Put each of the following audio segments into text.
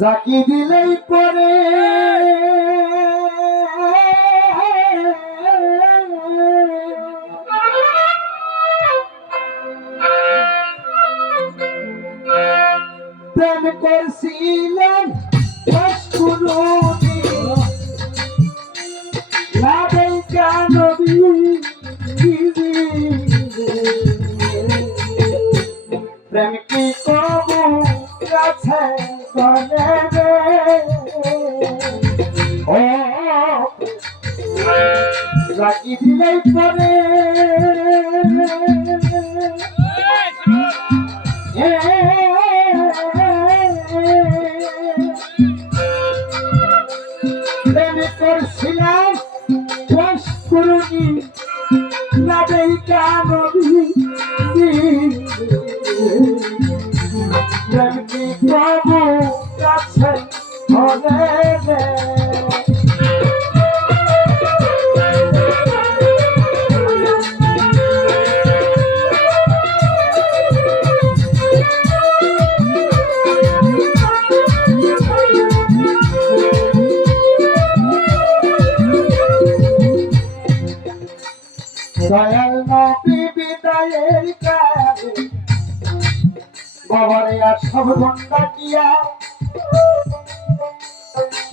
জাকি দিলেই পরে। প্রেম করছিলেন কি কবু কাছে গলে ও রাখি দিলেই পরে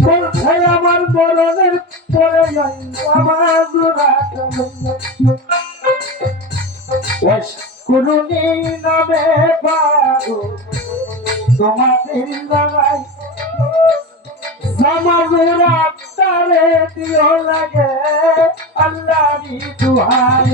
বলছে আমার মরণের পরে আমার করুণী নামে পারো তোমাদের দিও লাগে আল্লাহরি দুহায়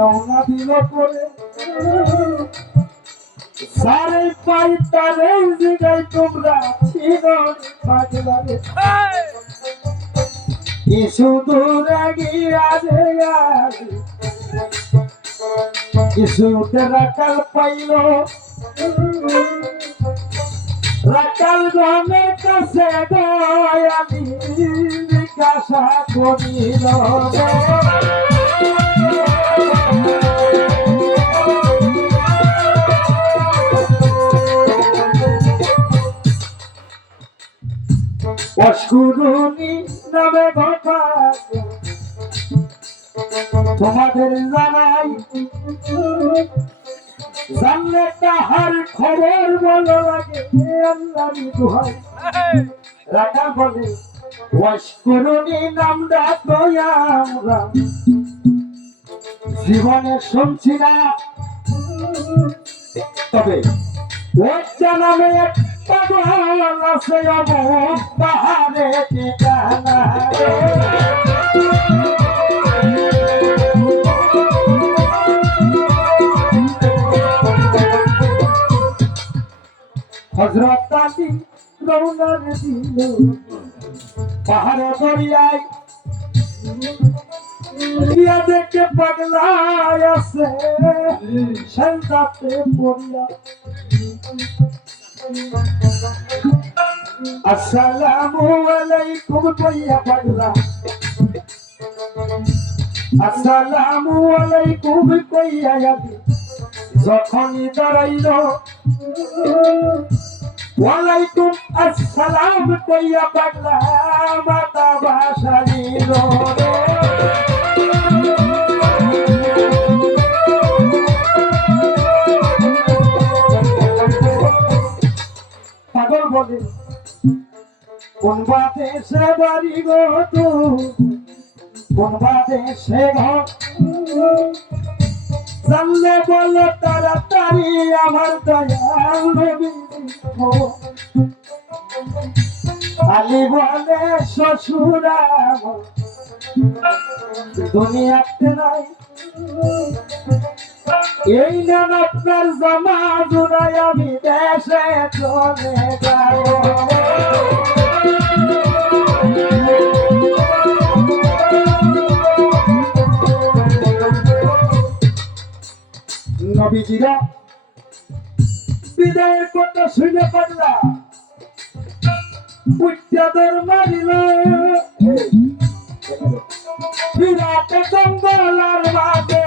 রওনা দিল করে সারে পাই তারে জিগাই তোমরা ছিল পাগলারে কিছু দূর গিয়া রে রাকাল পাইল রাকাল গমের কাছে দয়ালি জিজ্ঞাসা করিল অস্কুরুনি নামে কথা তোমাদের জানাই, জানলে তাহার খবর বলো লাগে? আল্লাহর দুহাই রাখা বলে অস্কুরুনি নাম ডাকো আমরা। জীবনে শুনছি না। তবে লজ্জা নামে একটা হজরত আলী রৌনার দিল পাহাড় দরিয়ায় ইয়া দেখে পাগলায় আছে। সেন্দাতে পড়িয়া আসসালামু আলাইকুম কইয়া পাগলা। আসসালামু আলাইকুম কইয়া যাবি যখনই দাঁড়াইল, ওয়ালাইকুম আসসালাম কইয়া পাগলা, মাতা বাসাইল পাগল বলে, কোন বাতে সে বাড়ি গো তু? কোন বাতে সে ঘর জানলে বলো তাড়াতাড়ি আমার দয়াল নবী। বলে শ্বশুর দুনিয়াতে নাই। এই নাম আপনার জমা জুড়াই আমি দেশে চলে যাব। নবীজিরা, বিদায়ের কথা শুনে পারলা উচ্চাদর মারিল। বিরাট জঙ্গলার মাঝে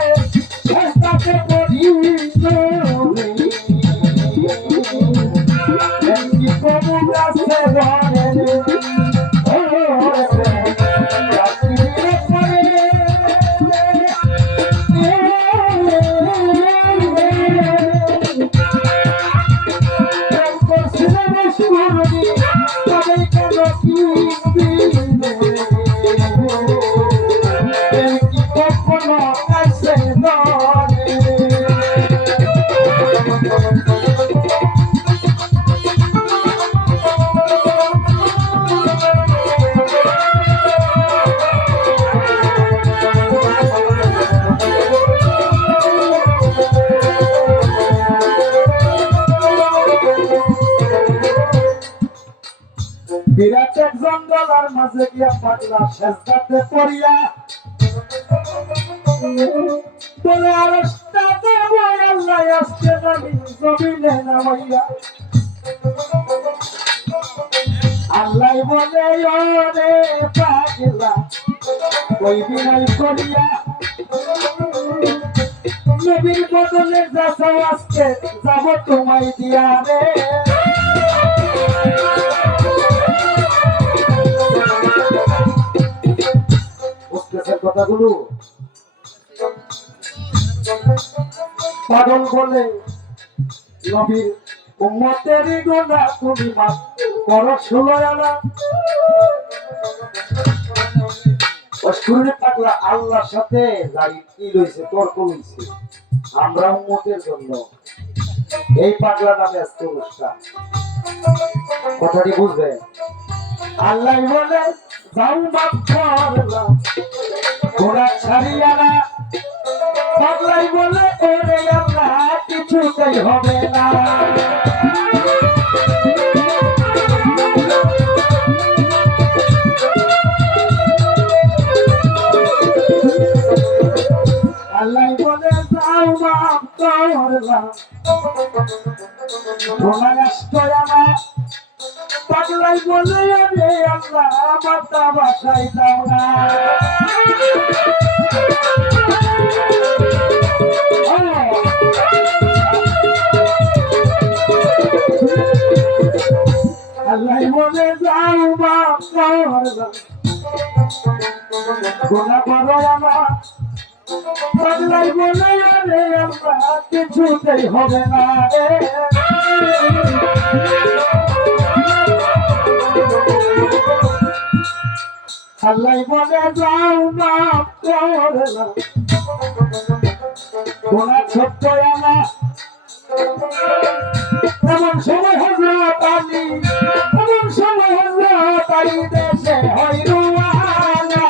গাছে বিরাট এক জঙ্গলার মাঝে গিয়া পাগলা শেষদাতে পড়িয়া। বলে আরস্তাতে বই আল্লাহ আসছে নামি জমিনে নামাইয়া। আল্লাহ বলে ওরে পাগলা কই বিনাই করিয়া। নবীর বদলে যাচ্ছ আজকে যাব তোমায় দিয়া রে। কথাগুলো। পাগল বলে, নবীর উম্মতেরই গোনা তুমি আনা। পাগলা আল্লাহর সাথে দাঁড়ি কি রয়েছে তর্ক হয়েছে আমরা উম্মতের জন্য এই পাগলা নামে আজকে অনুষ্ঠান। কথাটি বুঝবে? আল্লাহ বলে, যাও মাফ করলাম ঘোড়া ছাড়িয়া না। পাগলাই বলে, ওরে আল্লাহ কিছুতেই হবে না। আল্লাহ বলে, যাও মাফ করলাম পাগলাই বলে রে আল্লাহ মাতা বাসাই দাও না। আল্লাহ বলে কিছুতেই হবে না। আল্লাহ বলে, যাও না করলাম কোনা ছোট্ট আমার এমন সময় হজরত আলী, এমন সময় হজরত আলী দেশে হয় রুয়ানা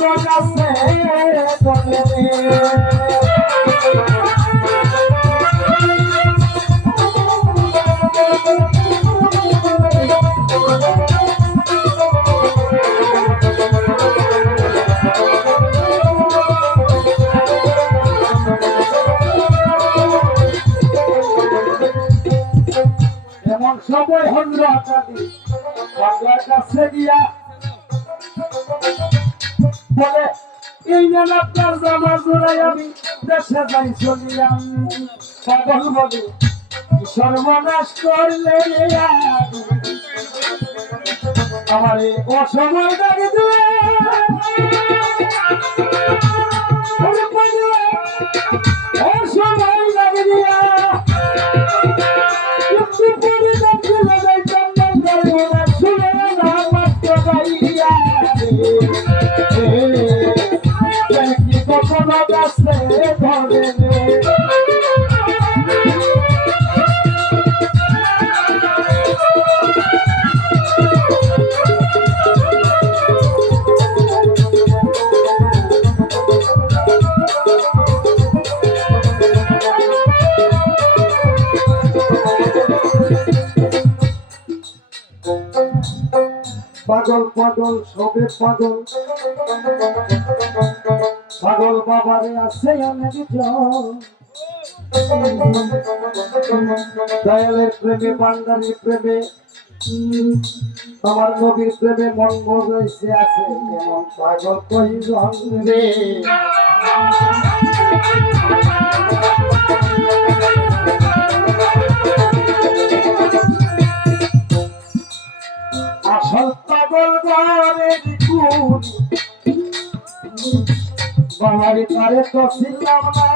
কত বলে, এই নেন আপনার জামা জোড়াই আমি দেশে যাই চলিলাম। পাগল বলে, সর্বনাশ করলে আমার অসময় দাঁড়িয়ে পাগল পাগল, সবে পাগল পাগল বাবারে আছে অনেক। দয়ালের প্রেমে বান্দারির প্রেমে, আমার নবীর প্রেমে মন বজাইছে আছে পাগল কইজন রে বাঙালি তারে তো ছিলাম না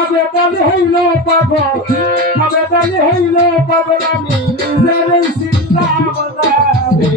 আবেদন হইল পাগল আবেদন হইল পাগল আমি নিজের ছিলাম না রে।